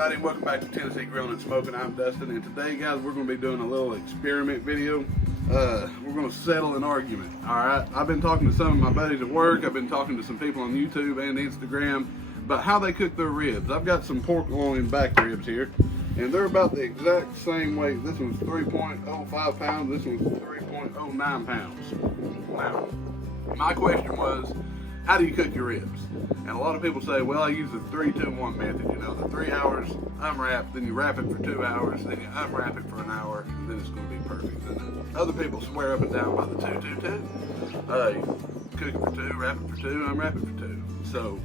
everybody, welcome back to Tennessee Grilling and Smoking. I'm Dustin, and today, guys, we're going to be doing a little experiment video. We're going to settle an argument, alright? I've been talking to some of my buddies at work, I've been talking to some people on YouTube and Instagram about how they cook their ribs. I've got some pork loin back ribs here, and they're about the exact same weight. This one's 3.05 pounds, this one's 3.09 pounds. Now, my question was, how do you cook your ribs? And a lot of people say, well, I use the 3-2-1 method. You know, the 3 hours unwrap, then you wrap it for 2 hours, then you unwrap it for an hour, and then it's going to be perfect. And other people swear up and down by the 2-2-2. Cook it for 2, wrap it for 2, unwrap it for 2. So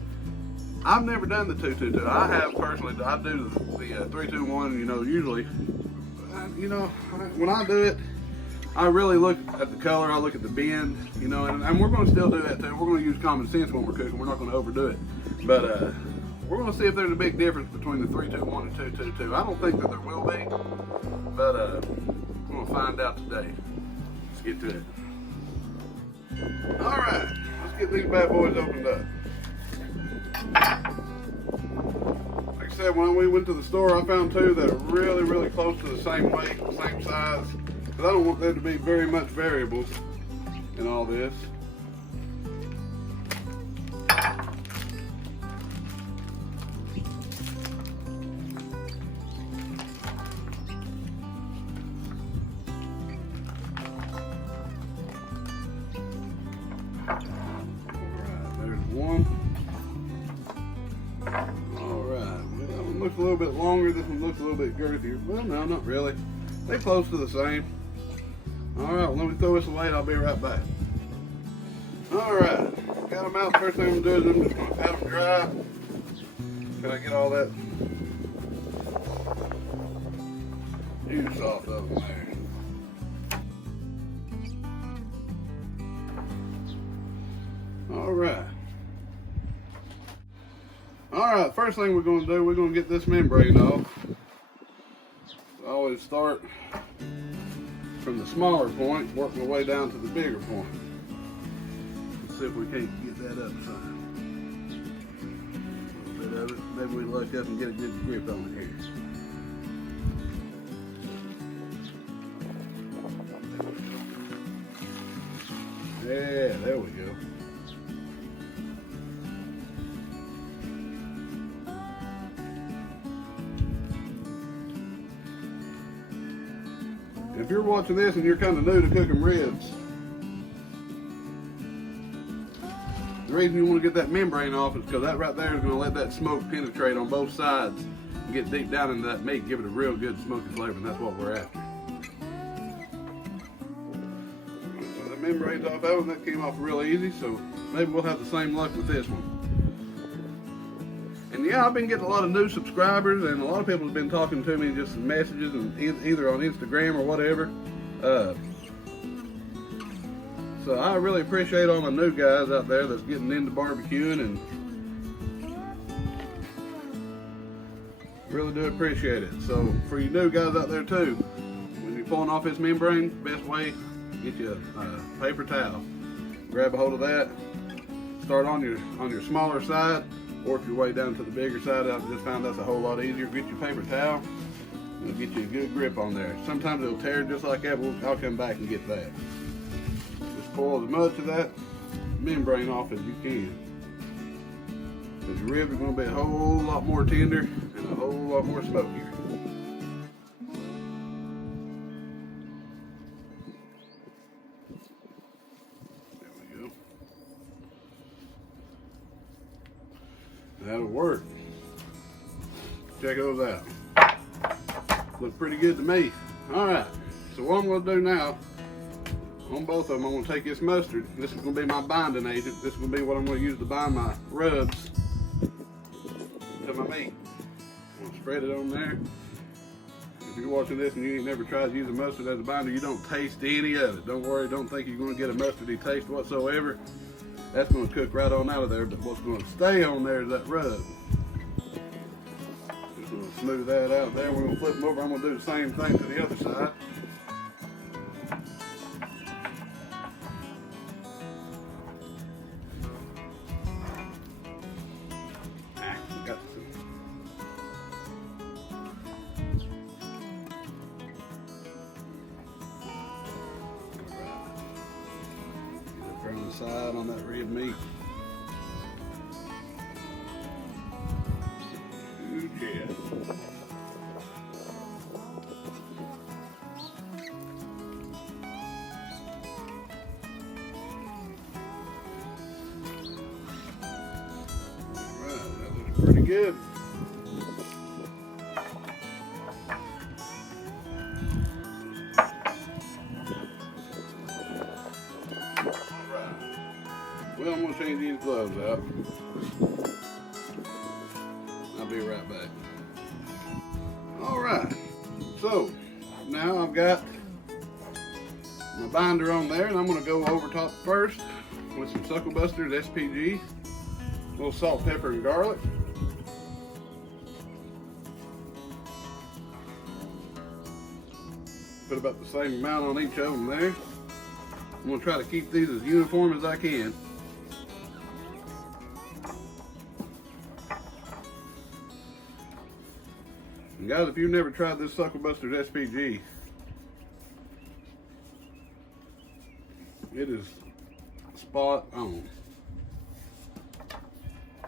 I've never done the 2-2-2. I have personally. I do the 3-2-1. You know, usually, you know, when I do it, I really look at the color, I look at the bend, you know, and we're going to still do that too. We're going to use common sense when we're cooking. We're not going to overdo it. But we're going to see if there's a big difference between the 3-2-1 and 2-2-2. I don't think that there will be, but we're going to find out today. Let's get to it. All right, let's get these bad boys opened up. Like I said, when we went to the store, I found two that are really, really close to the same weight, same size. Because I don't want there to be very much variables in all this. Alright, there's one. Alright, well, that one looks a little bit longer, this one looks a little bit girthier. Well, no, not really. They're close to the same. Alright, well, let me throw this away and I'll be right back. Alright, got them out. First thing I'm going to do is I'm just going to pat them dry. Can I get all that juice off of them there? Alright. Alright, first thing we're going to do, we're going to get this membrane off. I always start from the smaller point, work my way down to the bigger point. Let's see if we can't get that up some. A little bit of it. Maybe we luck up and get a good grip on it here. Yeah, there we go. If you're watching this and you're kind of new to cooking ribs, the reason you want to get that membrane off is because that right there is going to let that smoke penetrate on both sides and get deep down into that meat, give it a real good smoky flavor, and that's what we're after. So the membrane's off that one, that came off real easy, so maybe we'll have the same luck with this one. And yeah, I've been getting a lot of new subscribers, and a lot of people have been talking to me just in messages, and either on Instagram or whatever. So I really appreciate all my new guys out there that's getting into barbecuing, and really do appreciate it. So for you new guys out there too, when you're pulling off this membrane, best way, get you a paper towel. Grab a hold of that. Start on your smaller side. Work your way down to the bigger side. I just found that's a whole lot easier. Get your paper towel, and it'll get you a good grip on there. Sometimes it'll tear just like that, but I'll come back and get that. Just pull as much of that membrane off as you can. Because your ribs are going to be a whole lot more tender and a whole lot more smokier. That'll work. Check those out. Look pretty good to me. Alright, so what I'm going to do now, on both of them, I'm going to take this mustard. This is going to be my binding agent. This is going to be what I'm going to use to bind my rubs to my meat. I'm going to spread it on there. If you're watching this and you ain't never tried to use a mustard as a binder, you don't taste any of it. Don't worry, don't think you're going to get a mustardy taste whatsoever. That's going to cook right on out of there, but what's going to stay on there is that rub. Just going to smooth that out there. We're going to flip them over. I'm going to do the same thing to the other side. side on that red meat. Ooh, yeah. Alright, that looks pretty good. Well, I'm going to change these gloves out. I'll be right back. Alright, so now I've got my binder on there, and I'm going to go over top first with some Suckle Busters SPG, a little salt, pepper, and garlic. Put about the same amount on each of them there. I'm going to try to keep these as uniform as I can. And guys, if you've never tried this Suckle Busters SPG, it is spot on.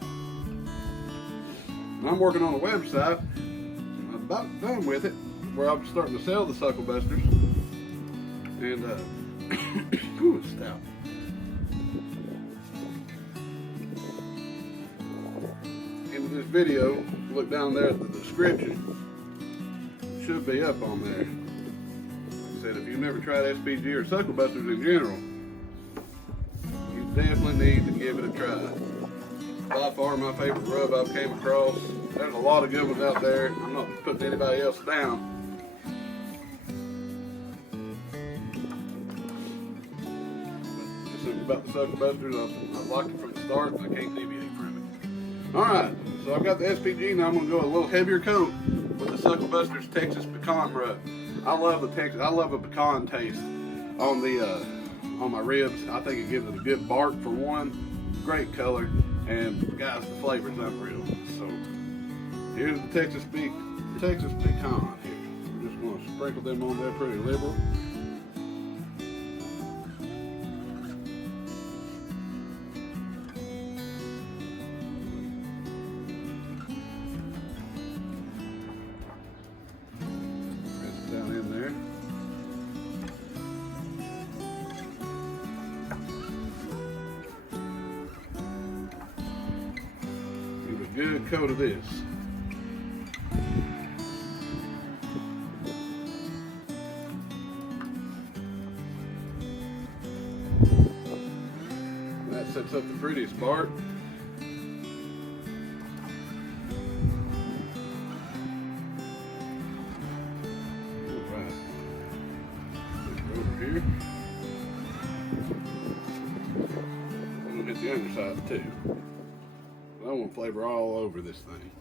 And I'm working on a website. I'm about done with it, where I'm starting to sell the Suckle Busters. And ooh, it's stout. Into this video, look down there at the description. Should be up on there. Like I said, if you've never tried SPG or Suckle Busters in general, you definitely need to give it a try. By far my favorite rub I've came across. There's a lot of good ones out there. I'm not putting anybody else down. But just something about the Suckle Busters, I've liked it from the start, and I can't deviate from it. Alright, so I've got the SPG, now I'm going to go a little heavier coat with the Suckle Busters Texas Pecan Rub. I love a pecan taste on the on my ribs. I think it gives it a good bark for one, great color, and guys, the flavor's unreal. So here's the Texas pecan here. We're just going to sprinkle them on there pretty liberal. Good coat of this. That sets up the prettiest bark. Alright. Over here. I'm gonna hit the underside too. I want flavor all over this thing.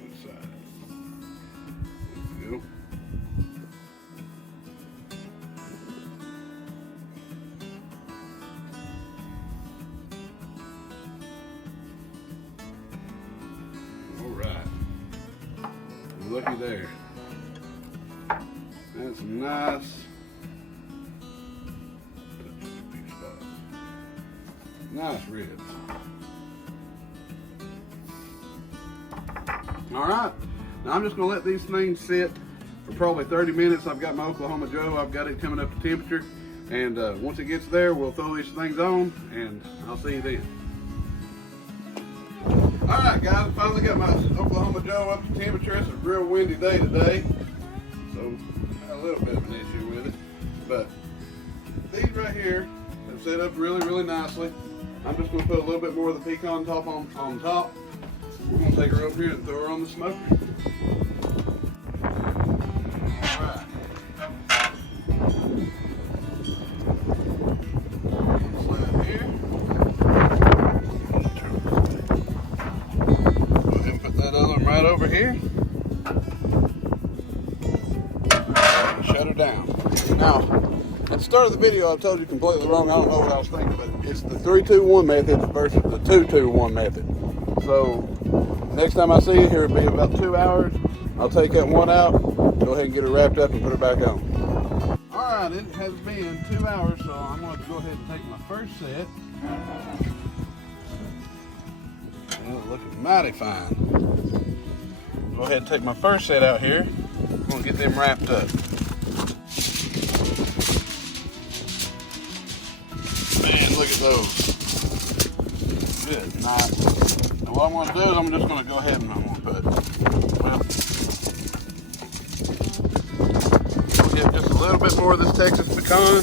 One side. There we go. All right. Looky there. That's nice. Nice ribs. All right. Now I'm just going to let these things sit for probably 30 minutes. I've got my Oklahoma Joe. I've got it coming up to temperature. And once it gets there, we'll throw these things on, and I'll see you then. Alright guys, I finally got my Oklahoma Joe up to temperature. It's a real windy day today, so I had a little bit of an issue with it. But these right here have set up really nicely. I'm just going to put a little bit more of the pecan top on top. We're going to take her over here and throw her on the smoker. Alright. Slide here. Right over here, and shut her down. Now, at the start of the video, I told you completely wrong. I don't know what I was thinking, but it's the 3-2-1 method versus the 2-2-1 method. So next time I see you here, it'll be about 2 hours. I'll take that one out, go ahead and get it wrapped up and put it back on. All right, it has been 2 hours, so I'm going to go ahead and take my first set. It's looking mighty fine. Go ahead and take my first set out here. I'm going to get them wrapped up. Man, look at those. Good night. Now what I'm going to do is I'm just going to go ahead and I'm going to put, well, get just a little bit more of this Texas pecan.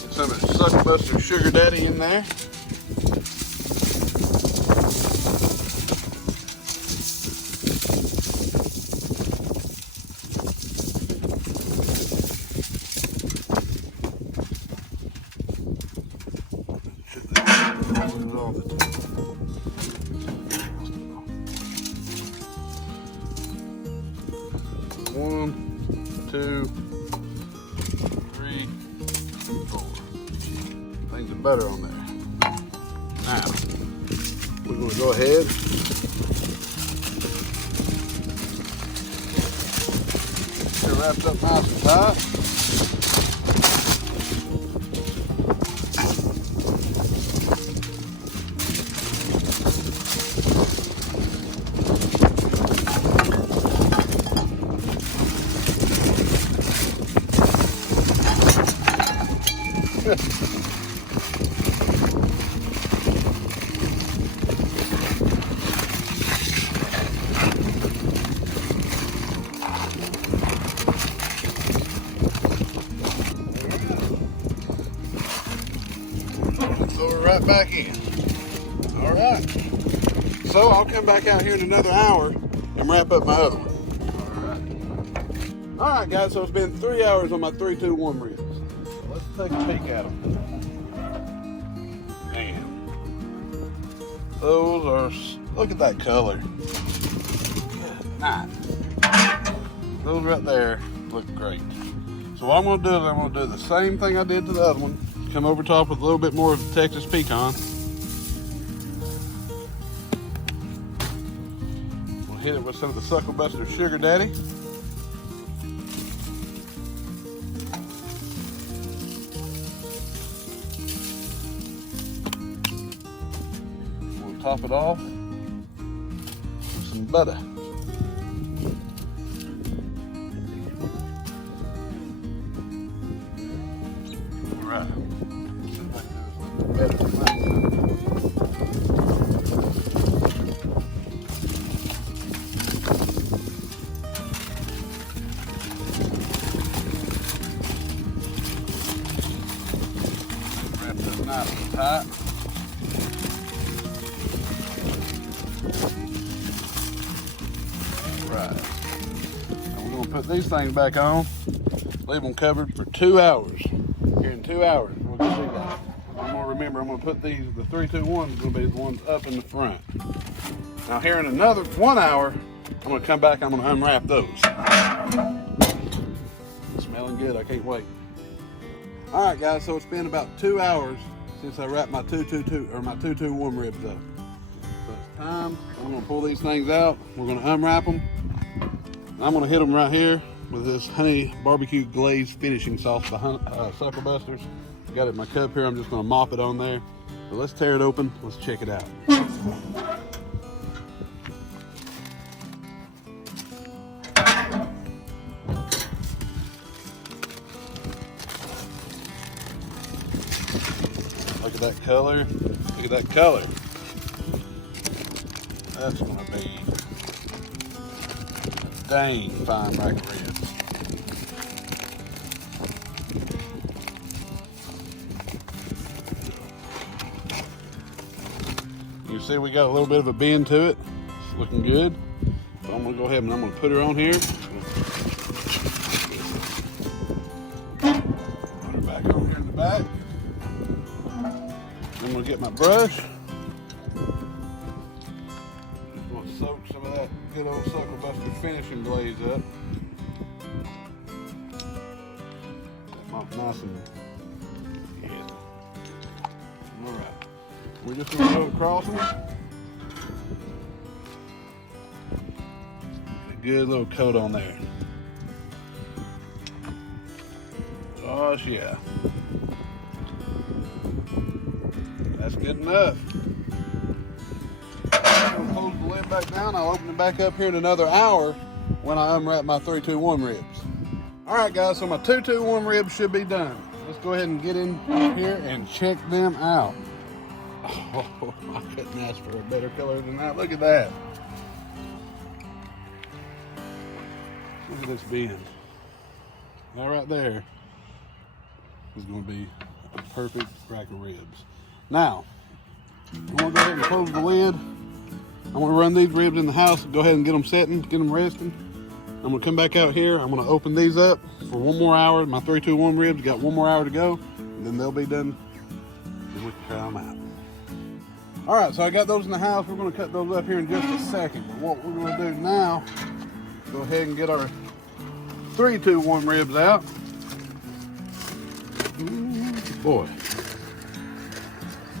Get some of the Sucklebuster Sugar Daddy in there. One, two, three, four. Things of butter on there. Now, we're going to go ahead. Get it wrapped up nice and tight. So we're right back in. All right. So I'll come back out here in another hour and wrap up my other one. All right, guys. So it's been 3 hours on my 3-2-1 ribs. So let's take a peek at them. Man, those are. Look at that color. Good night. Those right there look great. So what I'm going to do is I'm going to do the same thing I did to the other one. Come over top with a little bit more of the Texas pecan. We'll hit it with some of the Sucklebuster Sugar Daddy. We'll top it off with some butter. All right. Wrap this nice and tight. Right. Now we're going to put these things back on, leave them covered for 2 hours. Here in 2 hours, we'll see that. I'm going to remember, I'm going to put these, the 3-2-1 is going to be the ones up in the front. Now here in another 1 hour, I'm going to come back, I'm going to unwrap those. Smelling good, I can't wait. All right, guys, so it's been about 2 hours since I wrapped my 2-2-2 or my 2-2-1 ribs up. So it's time. I'm going to pull these things out. We're going to unwrap them. I'm going to hit them right here with this honey barbecue glazed finishing sauce by Sucklebuster's. Got it in my cup here. I'm just going to mop it on there. So let's tear it open. Let's check it out. Look at that color. Look at that color. That's going to be a dang fine rack of ribs. You see we got a little bit of a bend to it. It's looking good. So I'm going to go ahead and I'm going to put her on here. Put her back over here in the back. I'm going to get my brush. Just going to soak some of that good old Sucklebuster finishing glaze up. Get nice and, yeah, We're just gonna go across them. A good little coat on there. Gosh, yeah. That's good enough. I'm gonna close the lid back down. I'll open it back up here in another hour when I unwrap my 321 ribs. All right, guys, so my 221 ribs should be done. Let's go ahead and get in here and check them out. Oh, I couldn't ask for a better color than that. Look at that. Look at this bend. That right there is going to be a perfect rack of ribs. Now, I'm going to go ahead and close the lid. I'm going to run these ribs in the house, go ahead and get them setting, get them resting. I'm going to come back out here. I'm going to open these up for 1 more hour. My 321 ribs got 1 more hour to go, and then they'll be done, and we can try them out. All right, so I got those in the house. We're going to cut those up here in just a second. But what we're going to do now, go ahead and get our 321 ribs out. Ooh, boy,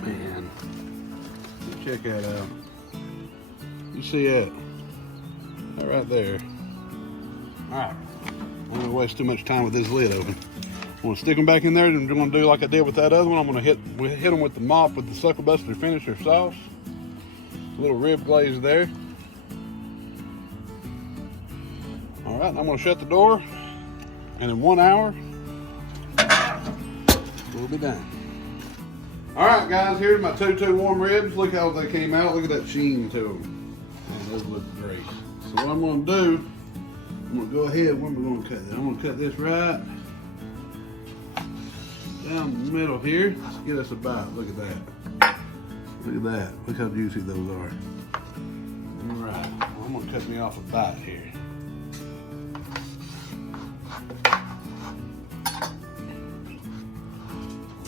man, check that out. You see that? That right there. All right, I'm going to waste too much time with this lid open. I'm going to stick them back in there, and I'm going to do like I did with that other one. I'm going to hit them with the mop with the Sucker Buster finisher sauce. A little rib glaze there. All right, and I'm going to shut the door, and in 1 hour, we'll be done. All right, guys, here's my 221 ribs. Look how they came out. Look at that sheen to them. Man, those look great. So what I'm going to do, I'm going to go ahead. When we're going to cut that? I'm going to cut this right down the middle here. Let's get us a bite. Look at that. Look at that. Look how juicy those are. All right. Well, I'm going to cut me off a bite here.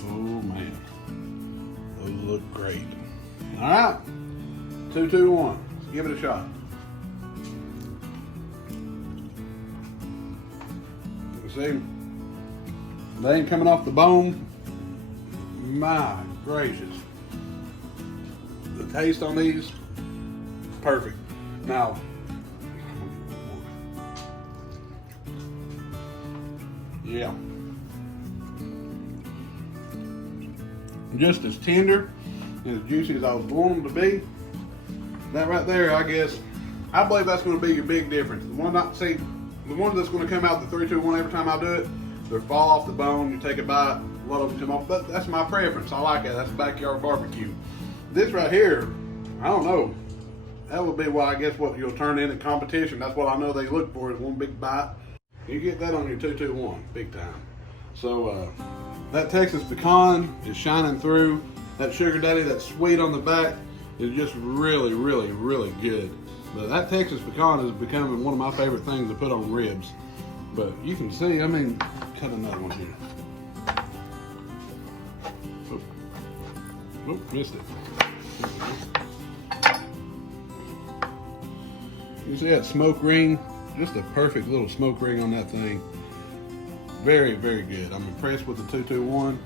Oh, man. Those look great. All right. 221. Let's give it a shot. You see? They ain't coming off the bone. My gracious. The taste on these, perfect. Now, yeah. Just as tender and as juicy as I was wanting them to be. That right there, I believe that's going to be your big difference. The one that's going to come out the 321 every time I do it, they fall off the bone, you take a bite, a lot of them come off, but that's my preference. I like that. That's backyard barbecue. This right here, I don't know. That would be what you'll turn in a competition. That's what I know they look for is one big bite. You get that on your 221, big time. So that Texas pecan is shining through. That sugar daddy, that sweet on the back is just really, really, really good. But that Texas pecan is becoming one of my favorite things to put on ribs. But you can see, I mean, cut another one here. Oh, missed it. You see that smoke ring? Just a perfect little smoke ring on that thing. Very, very good. I'm impressed with the 221.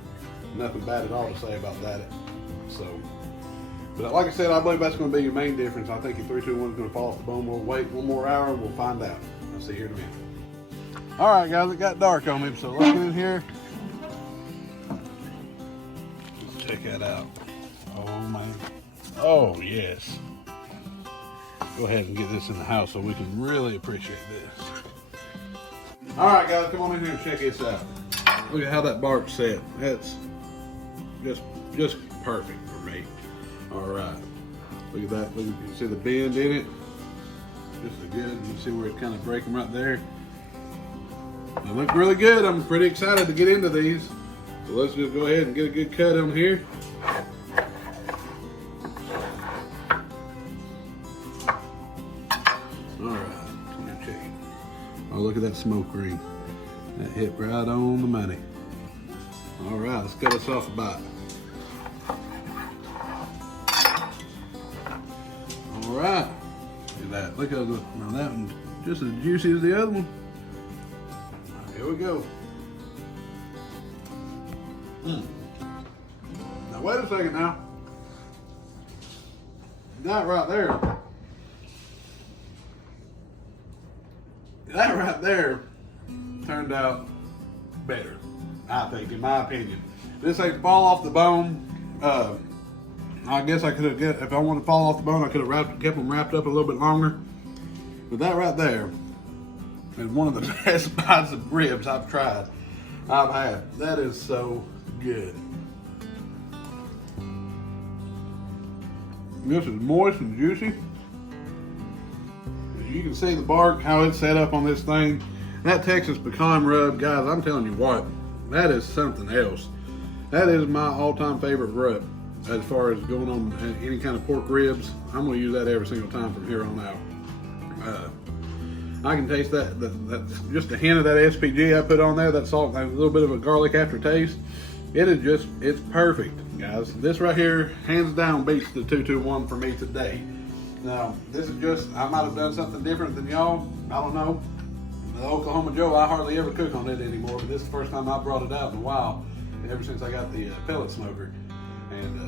Nothing bad at all to say about that. So, but like I said, I believe that's going to be your main difference. I think your 321 is going to fall off the bone. We'll wait 1 more hour and we'll find out. I'll see you here in a minute. All right, guys, it got dark on me, so let's get in here. Let's check that out. Oh, man. Oh, yes. Go ahead and get this in the house so we can really appreciate this. All right, guys, come on in here and check this out. Look at how that bark's set. That's just perfect for me. All right. Look at that. Look, you can see the bend in it. Just good. You can see where it's kind of breaking right there. They look really good. I'm pretty excited to get into these. So let's just go ahead and get a good cut on here. Alright, check it. Oh, look at that smoke ring. That hit right on the money. Alright, let's cut us off a bite. Alright. Look at that. Look how now that one's just as juicy as the other one. Here we go. Now wait a second now. that right there turned out better, I think, in my opinion. This ain't fall off the bone. I guess I could have, if I wanted to fall off the bone, I could have kept them wrapped up a little bit longer. But that right there is one of the best bites of ribs I've had. That is so good. This is moist and juicy. As you can see the bark, how it's set up on this thing. That Texas pecan rub, guys, I'm telling you what, that is something else. That is my all-time favorite rub as far as going on any kind of pork ribs. I'm going to use that every single time from here on out. I can taste that just a hint of that SPG I put on there, that salt, a little bit of a garlic aftertaste. It's perfect, guys. This right here, hands down, beats the 221 for me today. Now, this is just, I might have done something different than y'all. I don't know. The Oklahoma Joe, I hardly ever cook on it anymore, but this is the first time I brought it out in a while, ever since I got the pellet smoker. And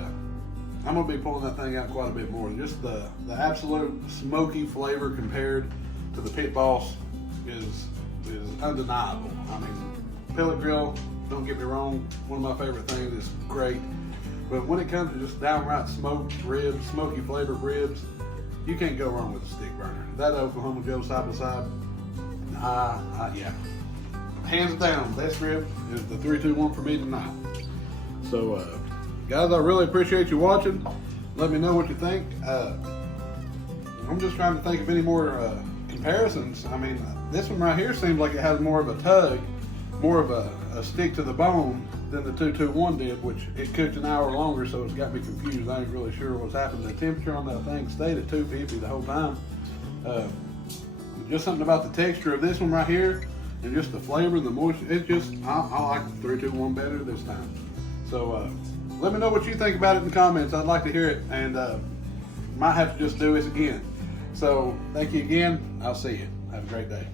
I'm going to be pulling that thing out quite a bit more. Just the absolute smoky flavor compared to the Pit Boss is undeniable. I mean, pellet grill, don't get me wrong, one of my favorite things. It's great. But when it comes to just downright smoked ribs, smoky flavored ribs, you can't go wrong with a stick burner. That Oklahoma Joe side by side, yeah. Hands down, best rib is the 321 for me tonight. So, guys, I really appreciate you watching. Let me know what you think. I'm just trying to think of any more comparisons. I mean, this one right here seems like it has more of a tug, more of a stick to the bone than the 221 did, which it cooked an hour longer, so it's got me confused. I ain't really sure what's happened. The temperature on that thing stayed at 250 the whole time. Just something about the texture of this one right here and just the flavor and the moisture. It's just, I like the 321 better this time. So let me know what you think about it in the comments. I'd like to hear it, and might have to just do this again. So thank you again. I'll see you. Have a great day.